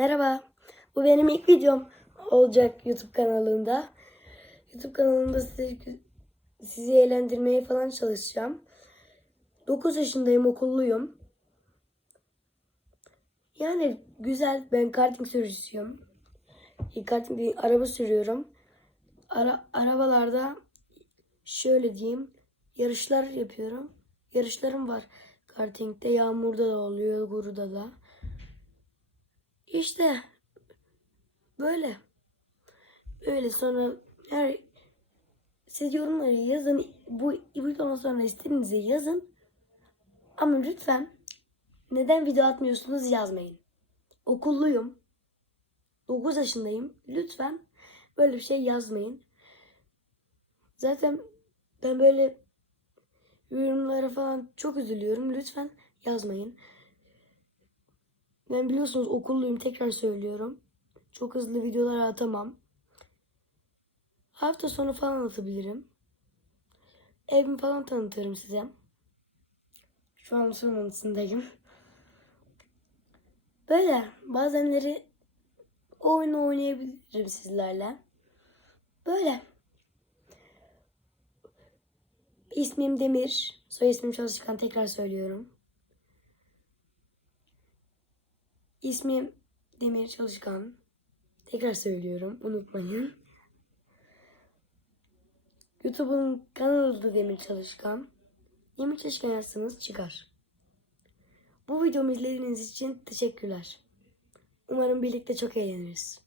Merhaba. Bu benim ilk videom olacak YouTube kanalında. YouTube kanalında sizi, sizi eğlendirmeye falan çalışacağım. 9 yaşındayım, okulluyum. Yani güzel. Ben karting sürücüsüyüm. E, Karting değil, araba sürüyorum. Ara, arabalarda şöyle diyeyim. Yarışlar yapıyorum. Yarışlarım var. Karting'de yağmurda da oluyor, guruda da. İşte böyle. Böyle sonra her siz yorumları yazın. Bu videodan sonra istediğinizi yazın. Ama lütfen neden video atmıyorsunuz yazmayın. Okulluyum. 9 yaşındayım. Lütfen böyle bir şey yazmayın. Zaten ben böyle yorumlara falan çok üzülüyorum. Lütfen yazmayın. Ben biliyorsunuz okulluyum tekrar söylüyorum. Çok hızlı videolar atamam. Hafta sonu falan atabilirim. Evimi falan tanıtırım size. Şu an son anısındayım. Böyle bazenleri oyun oynayabilirim sizlerle. Böyle. İsmim Demir. Soy ismim Çalışkan tekrar söylüyorum. İsmim Demir Çalışkan. Tekrar söylüyorum. Unutmayın. YouTube'un kanalı Demir Çalışkan. Demir Çalışkan yazsanız çıkar. Bu videomu izlediğiniz için teşekkürler. Umarım birlikte çok eğleniriz.